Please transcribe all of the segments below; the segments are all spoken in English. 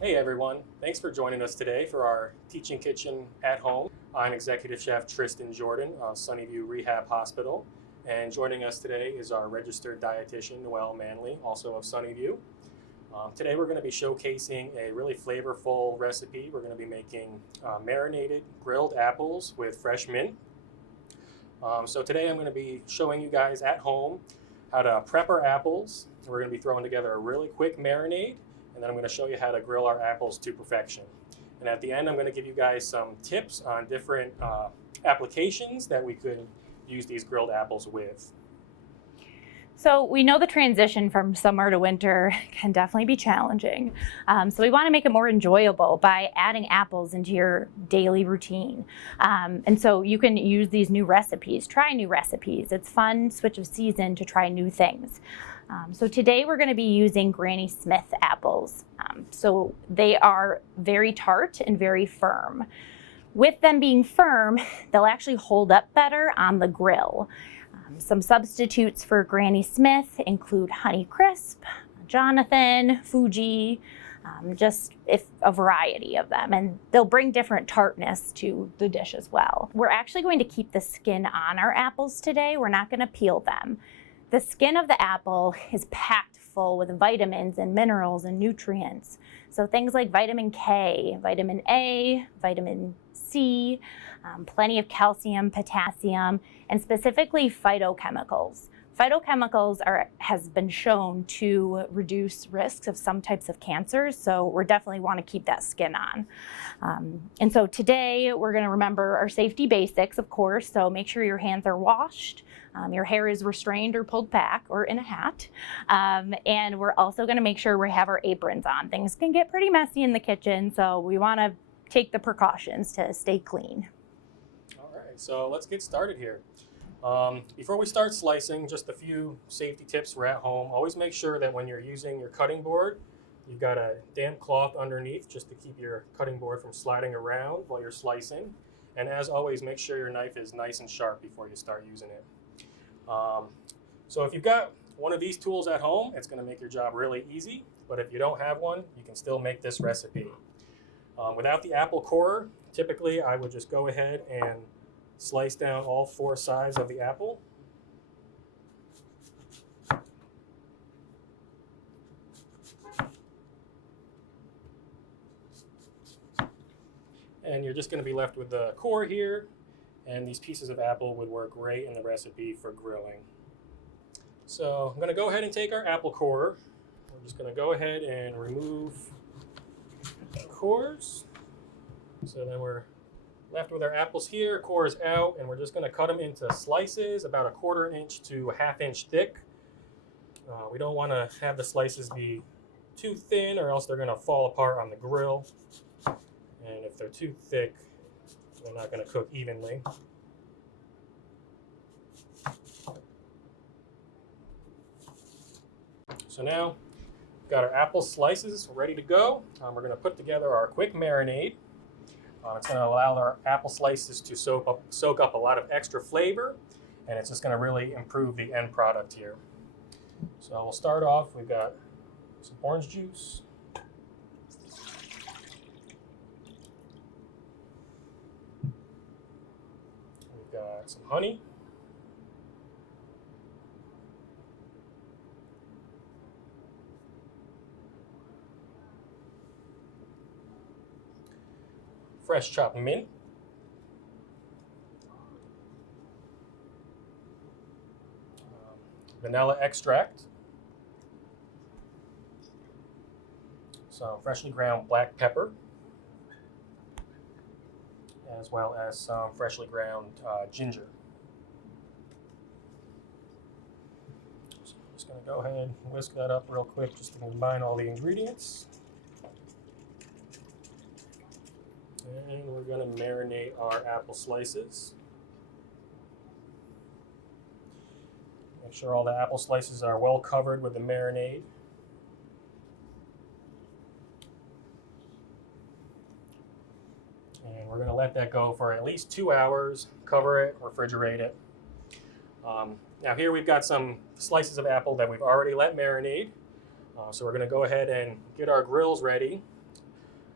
Hey everyone, thanks for joining us today for our Teaching Kitchen at Home. I'm Executive Chef Tristan Jordan of Sunnyview Rehab Hospital, and joining us today is our registered dietitian Noelle Manley, also of Sunnyview. Today we're going to be showcasing a really flavorful recipe. We're going to be making marinated grilled apples with fresh mint. So today I'm going to be showing you guys at home how to prep our apples. We're going to be throwing together a really quick marinade, and then I'm going to show you how to grill our apples to perfection. And at the end, I'm going to give you guys some tips on different applications that we could use these grilled apples with. So we know the transition from summer to winter can definitely be challenging. So we want to make it more enjoyable by adding apples into your daily routine. And so you can use these new recipes, try new recipes. It's fun, switch of season to try new things. So today we're going to be using Granny Smith apples. So they are very tart and very firm. With them being firm, they'll actually hold up better on the grill. Some substitutes for Granny Smith include Honey Crisp, Jonathan, Fuji, just a variety of them, and they'll bring different tartness to the dish as well. We're actually going to keep the skin on our apples today. We're not going to peel them. The skin of the apple is packed full with vitamins and minerals and nutrients. So things like vitamin K, vitamin A, vitamin C, plenty of calcium, potassium, and specifically phytochemicals. Phytochemicals has been shown to reduce risks of some types of cancers, so we definitely want to keep that skin on. And so today we're going to remember our safety basics, of course, so make sure your hands are washed, your hair is restrained or pulled back or in a hat, and we're also going to make sure we have our aprons on. Things can get pretty messy in the kitchen, so we want to take the precautions to stay clean. All right, so let's get started here. Before we start slicing, just a few safety tips for at home. Always make sure that when you're using your cutting board, you've got a damp cloth underneath just to keep your cutting board from sliding around while you're slicing. And as always, make sure your knife is nice and sharp before you start using it. So if you've got one of these tools at home, it's going to make your job really easy. But if you don't have one, you can still make this recipe. Without the apple corer, typically I would just go ahead and slice down all four sides of the apple. And you're just going to be left with the core here, and these pieces of apple would work great in the recipe for grilling. So I'm going to go ahead and take our apple core. We're just going to go ahead and remove the cores. So then we're left with our apples here, cores out, and we're just going to cut them into slices about 1/4 inch to 1/2 inch thick. We don't want to have the slices be too thin or else they're going to fall apart on the grill. And if they're too thick, they're not going to cook evenly. So now we've got our apple slices ready to go. We're going to put together our quick marinade. It's going to allow our apple slices to soak up a lot of extra flavor, and it's just going to really improve the end product here. So we'll start off, we've got some orange juice. We've got some honey. Fresh chopped mint. Vanilla extract. Some freshly ground black pepper, as well as some freshly ground ginger. So I'm just going to go ahead and whisk that up real quick just to combine all the ingredients. And we're going to marinate our apple slices. Make sure all the apple slices are well covered with the marinade. And we're going to let that go for at least 2 hours, cover it, refrigerate it. Now here we've got some slices of apple that we've already let marinate. So we're going to go ahead and get our grills ready.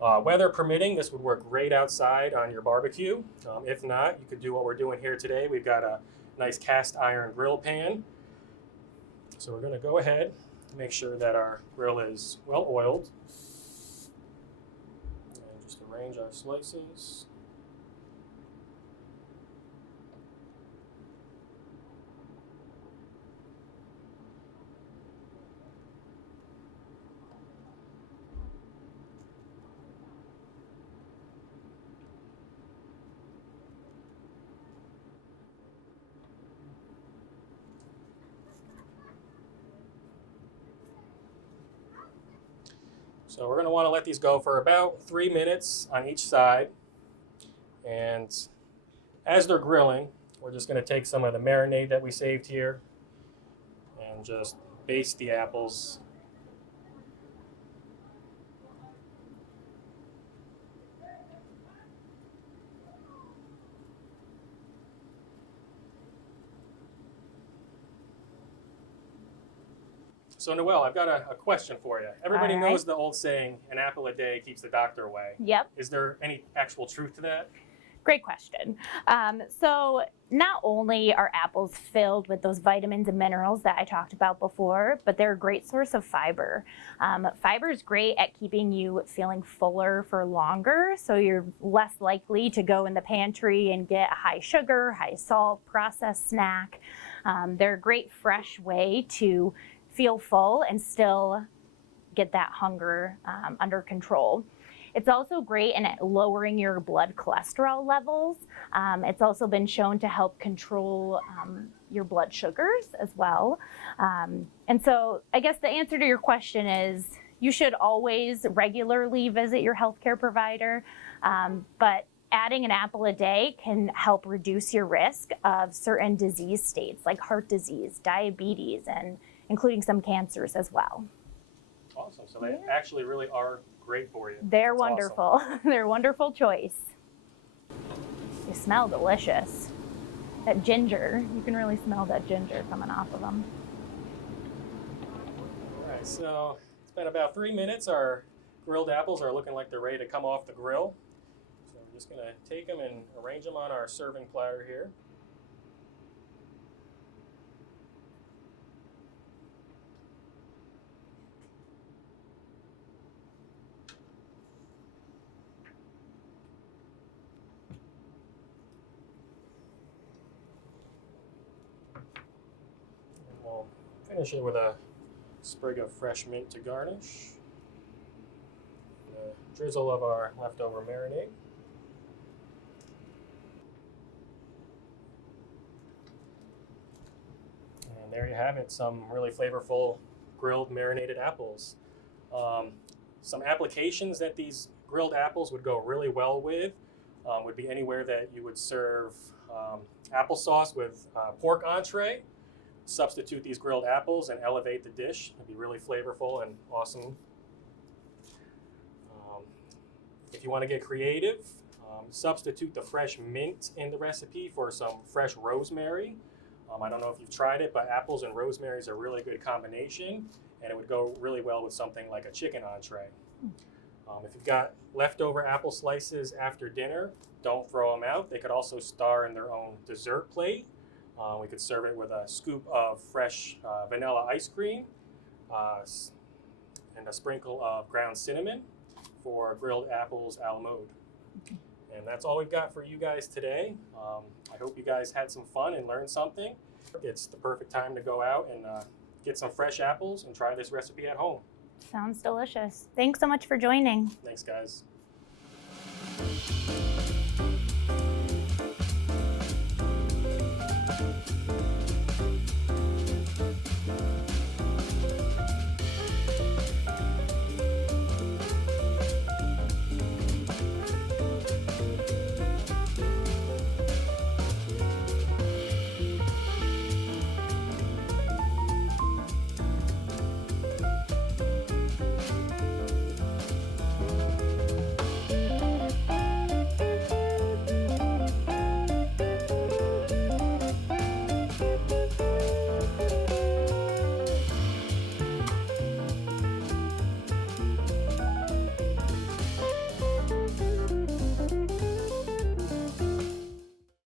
Weather permitting, this would work great outside on your barbecue. If not, you could do what we're doing here today. We've got a nice cast iron grill pan. So we're going to go ahead and make sure that our grill is well oiled. And just arrange our slices. So we're going to want to let these go for about 3 minutes on each side. And as they're grilling, we're just going to take some of the marinade that we saved here and just baste the apples. So Noelle, I've got a question for you. Everybody knows the old saying, an apple a day keeps the doctor away. Yep. Is there any actual truth to that? Great question. So not only are apples filled with those vitamins and minerals that I talked about before, but they're a great source of fiber. Fiber is great at keeping you feeling fuller for longer, so you're less likely to go in the pantry and get a high sugar, high salt processed snack. They're a great fresh way to feel full and still get that hunger under control. It's also great in lowering your blood cholesterol levels. It's also been shown to help control your blood sugars as well. And so I guess the answer to your question is you should always regularly visit your healthcare provider, but adding an apple a day can help reduce your risk of certain disease states like heart disease, diabetes, and including some cancers as well. Awesome. So they actually really are great for you. They're That's wonderful. Awesome. They're a wonderful choice. They smell delicious. That ginger, you can really smell that ginger coming off of them. All right, so it's been about 3 minutes. Our grilled apples are looking like they're ready to come off the grill. So we're just going to take them and arrange them on our serving platter here. We'll finish it with a sprig of fresh mint to garnish. A drizzle of our leftover marinade. And there you have it, some really flavorful grilled marinated apples. Some applications that these grilled apples would go really well with would be anywhere that you would serve applesauce with pork entree. Substitute these grilled apples and elevate the dish. It'd be really flavorful and awesome. If you want to get creative, substitute the fresh mint in the recipe for some fresh rosemary. I don't know if you've tried it, but apples and rosemary is a really good combination, and it would go really well with something like a chicken entree. If you've got leftover apple slices after dinner, don't throw them out. They could also star in their own dessert plate. We could serve it with a scoop of fresh vanilla ice cream and a sprinkle of ground cinnamon for grilled apples a la mode. And that's all we've got for you guys today. I hope you guys had some fun and learned something. It's the perfect time to go out and get some fresh apples and try this recipe at home. Sounds delicious. Thanks so much for joining. Thanks, guys.